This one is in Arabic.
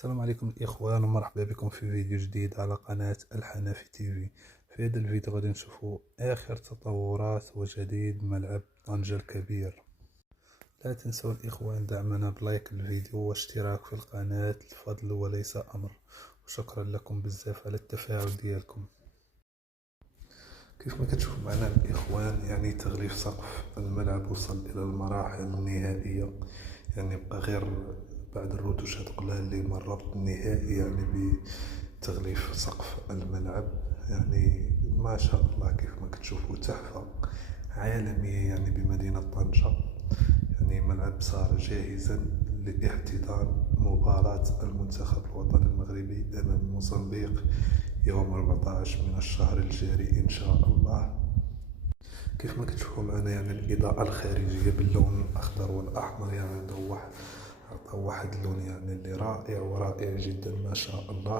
السلام عليكم الإخوان، ومرحبا بكم في فيديو جديد على قناة الحنفي تيفي. في هذا الفيديو غادي نشوفوا آخر تطورات وجديد ملعب طنجة الكبير. لا تنسوا الإخوان دعمنا بلايك الفيديو واشتراك في القناة، الفضل وليس أمر، وشكرا لكم بزاف على التفاعل ديالكم. كيف ما كتشوفوا معنا الإخوان، يعني تغليف سقف الملعب وصل إلى المراحل النهائية، يعني بقى غير بعد الروتوشات كلها اللي مرت النهائي يعني بتغليف سقف الملعب. يعني ما شاء الله كيف ما كتشوفوا تحفة عالمية يعني بمدينة طنجة. يعني ملعب صار جاهزا لاحتضان مباراة المنتخب الوطني المغربي أمام موزمبيق يوم 14 من الشهر الجاري إن شاء الله. كيف ما كتشوفوا معنا يعني الإضاءة الخارجية باللون الأخضر والأحمر، يعني عطاو واحد اللون يعني اللي رائع ورائع جدا ما شاء الله.